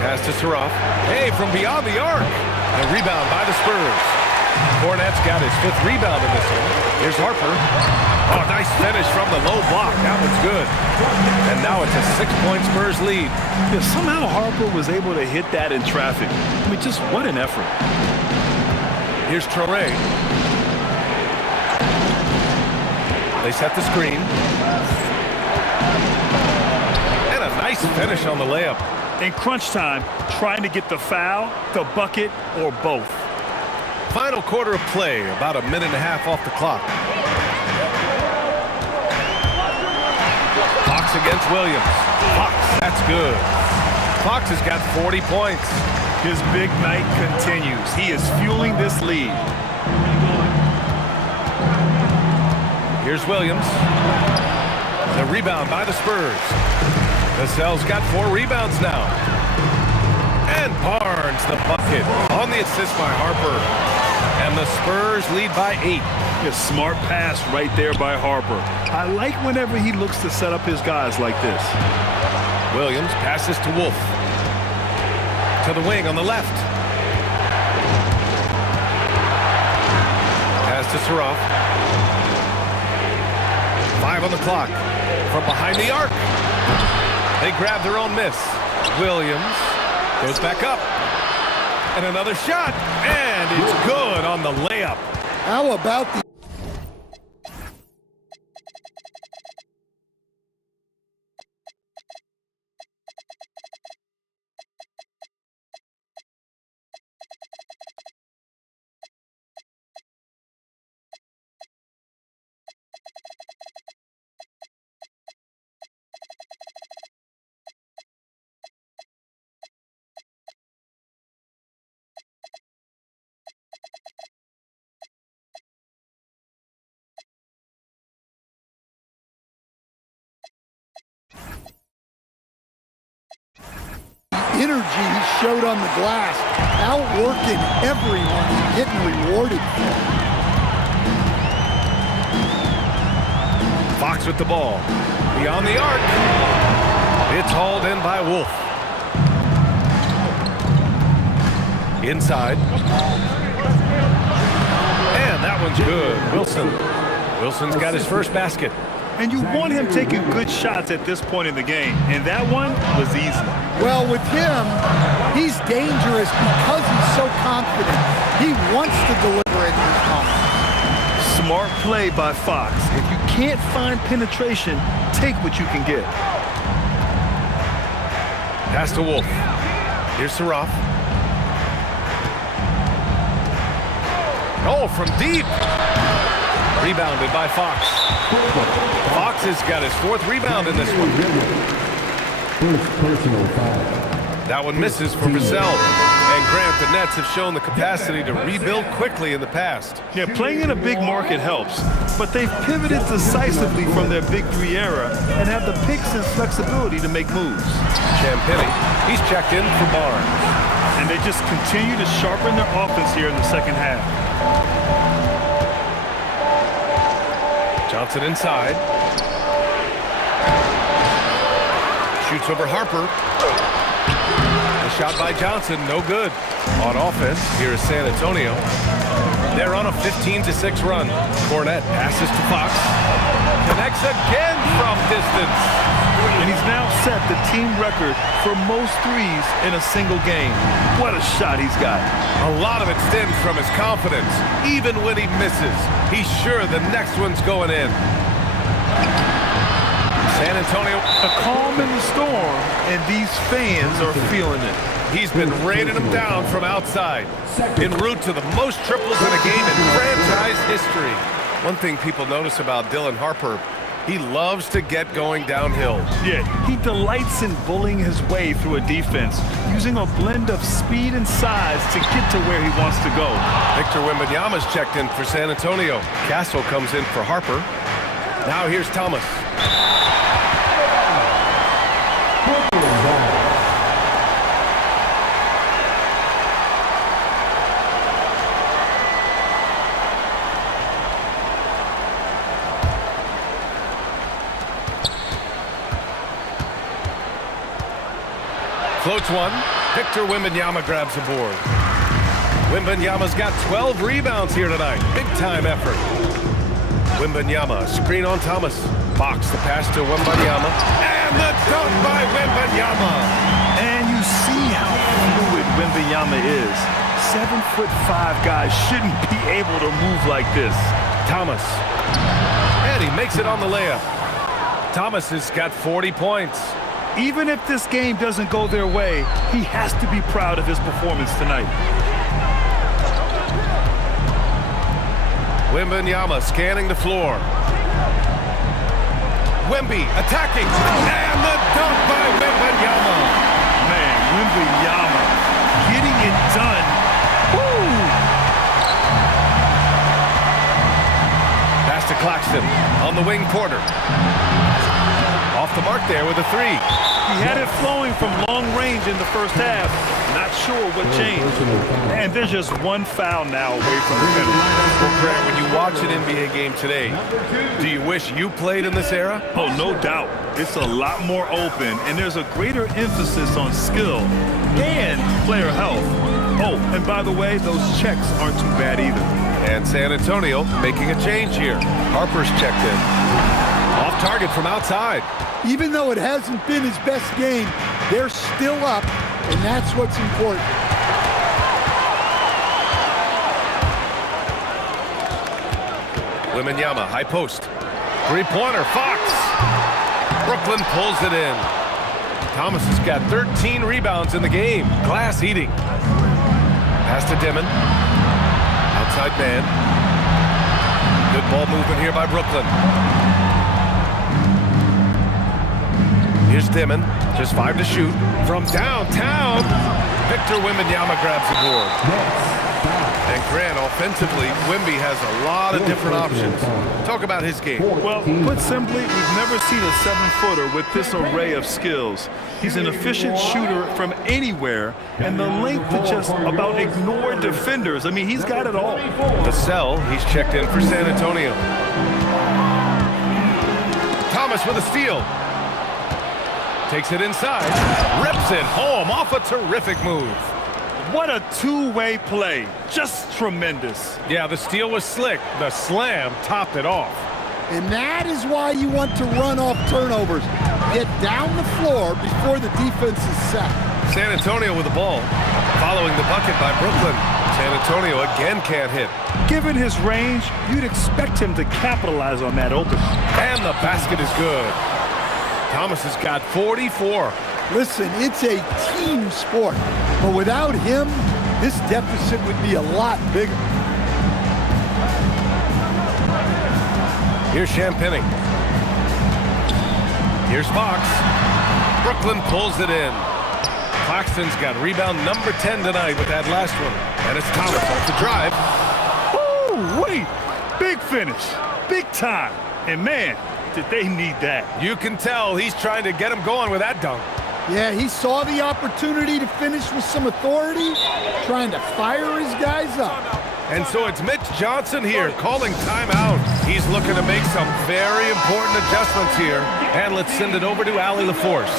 Pass to Saraf. Hey, from beyond the arc. A rebound by the Spurs. Cornette's got his 5th rebound in this one. Here's Harper. Oh, nice finish from the low block. That one's good. And now it's a 6-point Spurs lead. Yeah, somehow Harper was able to hit that in traffic. I mean, just what an effort. Here's Traore. They set the screen. And a nice finish on the layup. In crunch time, trying to get the foul, the bucket, or both. Final quarter of play, about a minute and a half off the clock. Fox against Williams. Fox, that's good. Fox has got 40 points. His big night continues. He is fueling this lead. Here's Williams. The rebound by the Spurs. Vassell's got 4 rebounds now. And Barnes, the bucket, on the assist by Harper. And the Spurs lead by 8. A smart pass right there by Harper. I like whenever he looks to set up his guys like this. Williams passes to Wolf. To the wing on the left. Pass to Saraf. 5 on the clock. From behind the arc. They grab their own miss. Williams goes back up. And another shot. And it's good on the layup. How about the... energy he showed on the glass, outworking everyone and getting rewarded for it. Fox with the ball. Beyond the arc. It's hauled in by Wolf. Inside. And that one's good. Wilson's got his first basket. And you want him taking good shots at this point in the game. And that one was easy. Well, with him, he's dangerous because he's so confident. He wants to deliver in these moments. Smart play by Fox. If you can't find penetration, take what you can get. Pass to Wolf. Here's Saraf. Oh, from deep. Rebounded by Fox. Fox has got his 4th rebound in this one. That one misses for Vassell. And Grant, the Nets have shown the capacity to rebuild quickly in the past. Yeah, playing in a big market helps, but they've pivoted decisively from their Big 3 era and have the picks and flexibility to make moves. Champagny, he's checked in for Barnes. And they just continue to sharpen their offense here in the second half. Johnson inside. Shoots over Harper. The shot by Johnson, no good. On offense, here is San Antonio. They're on a 15-6 run. Fournette passes to Fox. Connects again from distance. And he's now set the team record for most threes in a single game. What a shot he's got. A lot of it stems from his confidence. Even when he misses, he's sure the next one's going in. San Antonio. A calm in the storm, and these fans are feeling it. He's been raining them down from outside. En route to the most triples in a game in franchise history. One thing people notice about Dylan Harper, he loves to get going downhill. Yeah, he delights in bullying his way through a defense, using a blend of speed and size to get to where he wants to go. Victor Wembanyama's checked in for San Antonio. Castle comes in for Harper. Now here's Thomas. Floats one. Victor Wembanyama grabs the board. Wembanyama's got 12 rebounds here tonight. Big-time effort. Wembanyama, screen on Thomas. Fox the pass to Wembanyama. And the dunk by Wembanyama. And you see how fluid Wembanyama is. 7'5" guys shouldn't be able to move like this. Thomas. And he makes it on the layup. Thomas has got 40 points. Even if this game doesn't go their way, he has to be proud of his performance tonight. Wembanyama scanning the floor. Wemby attacking. And the dunk by Wembanyama. Man, Wembanyama getting it done. Woo! Pass to Claxton on the wing. Porter. Off the mark there with a three. He had it flowing from long range in the first half. Not sure what changed. And there's just one foul now away from the finish. Well, Grant, when you watch an NBA game today, do you wish you played in this era? Oh, no doubt. It's a lot more open, and there's a greater emphasis on skill and player health. Oh, and by the way, those checks aren't too bad either. And San Antonio making a change here. Harper's checked in. Off target from outside. Even though it hasn't been his best game, they're still up, and that's what's important. Wembanyama, high post. Three-pointer, Fox. Brooklyn pulls it in. Thomas has got 13 rebounds in the game. Glass eating. Pass to Dimon. Outside man. Good ball movement here by Brooklyn. Here's Dimon, just 5 to shoot. From downtown, Victor Wembanyama grabs the board. And Grant, offensively, Wemby has a lot of different options. Talk about his game. Well, put simply, we've never seen a 7-footer with this array of skills. He's an efficient shooter from anywhere, and the length to just about ignore defenders. I mean, he's got it all. Vassell, he's checked in for San Antonio. Thomas with a steal. Takes it inside, rips it home off a terrific move. What a two-way play. Just tremendous. Yeah, the steal was slick. The slam topped it off. And that is why you want to run off turnovers. Get down the floor before the defense is set. San Antonio with the ball. Following the bucket by Brooklyn. San Antonio again can't hit. Given his range, you'd expect him to capitalize on that open. And the basket is good. Thomas has got 44. Listen, it's a team sport, but without him, this deficit would be a lot bigger. Here's Champagny. Here's Fox. Brooklyn pulls it in. Claxton's got rebound number 10 tonight with that last one. And it's Thomas off the drive. Oh, wait. Big finish. Big time. And man, did they need that. You can tell he's trying to get him going with that dunk. Yeah, he saw the opportunity to finish with some authority, trying to fire his guys up. And so it's Mitch Johnson here calling timeout. He's looking to make some very important adjustments here. And let's send it over to Allie LaForce.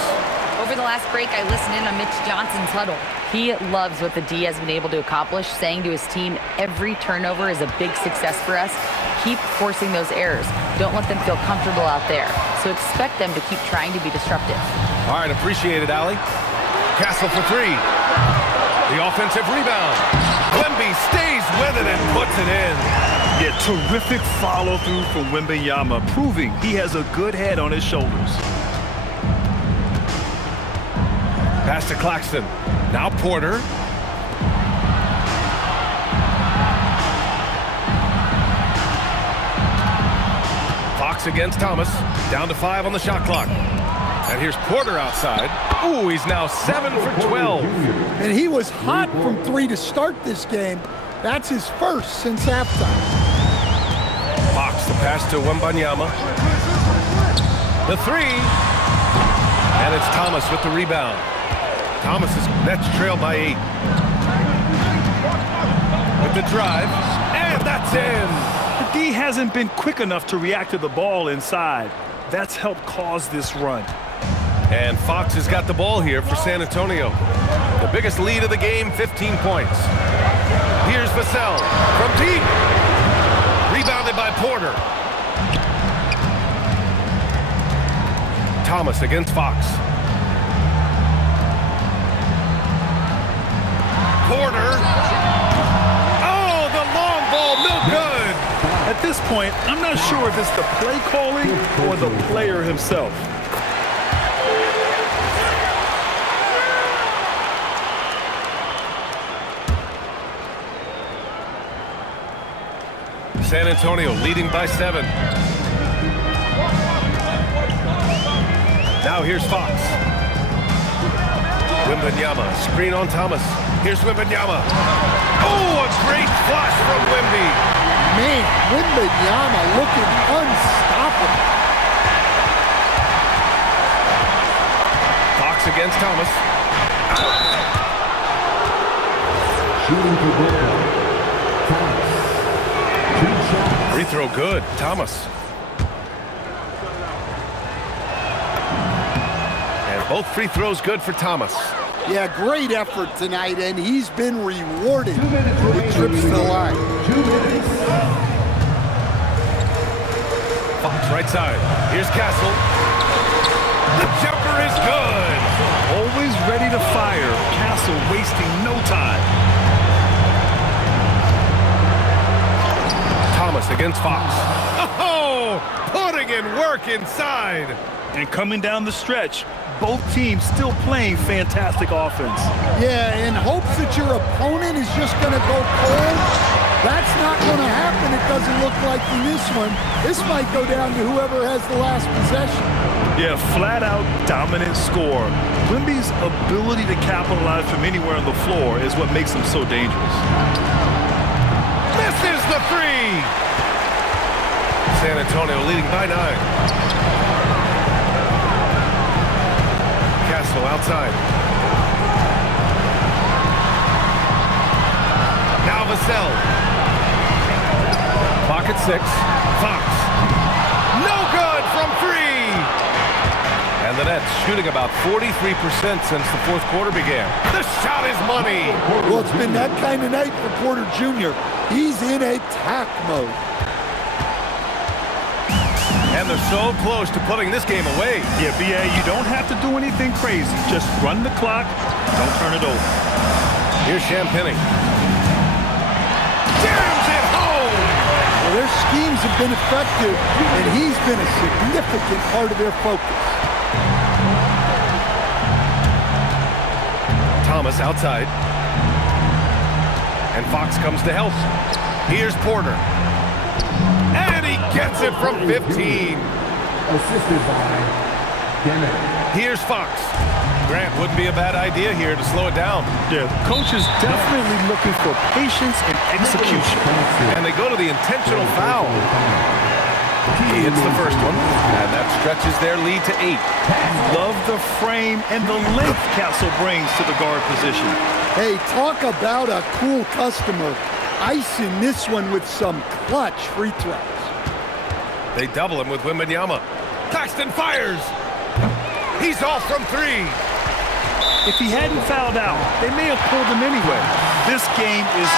Over the last break, I listened in on Mitch Johnson's huddle. He loves what the D has been able to accomplish, saying to his team, every turnover is a big success for us. Keep forcing those errors. Don't let them feel comfortable out there. So expect them to keep trying to be disruptive. All right, appreciate it, Allie. Castle for three. The offensive rebound. Wemby stays with it and puts it in. Yeah, terrific follow-through from Wembanyama, proving he has a good head on his shoulders. Pass to Claxton. Now Porter. Fox against Thomas. Down to 5 on the shot clock. And here's Porter outside. Ooh, he's now 7 for 12. And he was hot from 3 to start this game. That's his first since halftime. Fox, the pass to Wembanyama. The 3. And it's Thomas with the rebound. Thomas's Nets trail by 8. With the drive, and that's in. The D hasn't been quick enough to react to the ball inside. That's helped cause this run. And Fox has got the ball here for San Antonio. The biggest lead of the game, 15 points. Here's Vassell from deep. Rebounded by Porter. Thomas against Fox. Porter. Oh, the long ball, no good. At this point, I'm not sure if it's the play calling or the player himself. San Antonio leading by 7. Now here's Fox. Wembanyama, screen on Thomas. Here's Wembanyama. Oh, a great flash from Wemby. Man, Wembanyama looking unstoppable. Fox against Thomas. Shooting for Brooklyn. Thomas. 2 shots. Free throw good, Thomas. And both free throws good for Thomas. Yeah, great effort tonight, and he's been rewarded with trips to the line. 2 minutes. Fox right side. Here's Castle. The jumper is good. Always ready to fire. Castle wasting no time. Thomas against Fox. Oh, putting in work inside. And coming down the stretch, both teams still playing fantastic offense. Yeah, in hopes that your opponent is just going to go cold. That's not going to happen. It doesn't look like in this one. This might go down to whoever has the last possession. Yeah, flat-out dominant score. Wemby's ability to capitalize from anywhere on the floor is what makes him so dangerous. Misses the 3. San Antonio leading by 9. Castle outside. Now Vassell. Clock at 6. Fox. No good from 3. And the Nets shooting about 43% since the fourth quarter began. The shot is money. Well, it's been that kind of night for Porter Jr. He's in attack mode. And they're so close to putting this game away. Yeah, B.A., you don't have to do anything crazy. Just run the clock. Don't turn it over. Here's Champagny. Jams it home! Well, their schemes have been effective, and he's been a significant part of their focus. Thomas outside. And Fox comes to help. Here's Porter. And he gets it from 15. Assisted by Dennett. Here's Fox. Grant wouldn't be a bad idea here to slow it down. Yeah, coach is definitely looking for patience and execution. And they go to the intentional foul. He hits the first one, and that stretches their lead to 8. Love the frame and the length Castle brings to the guard position. Hey, talk about a cool customer. Icing this one with some clutch free throws. They double him with Wembanyama. Claxton fires. He's off from three. If he hadn't fouled out, they may have pulled him anyway. This game is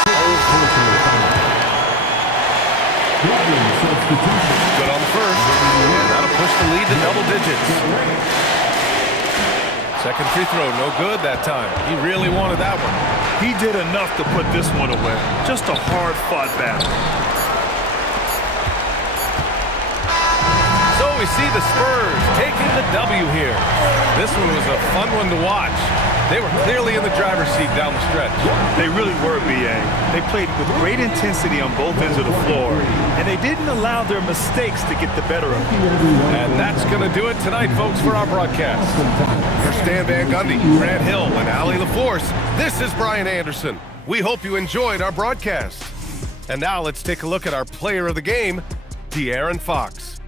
Good on the first, and that'll push the lead to double digits. Second free throw, no good that time. He really wanted that one. He did enough to put this one away. Just a hard-fought battle. So we see the Spurs taking the W here. This one was a fun one to watch. They were clearly in the driver's seat down the stretch. They really were, B.A. They played with great intensity on both ends of the floor, and they didn't allow their mistakes to get the better of them. And that's going to do it tonight, folks, for our broadcast. For Stan Van Gundy, Grant Hill, and Allie LaForce, this is Brian Anderson. We hope you enjoyed our broadcast. And now let's take a look at our player of the game, De'Aaron Fox.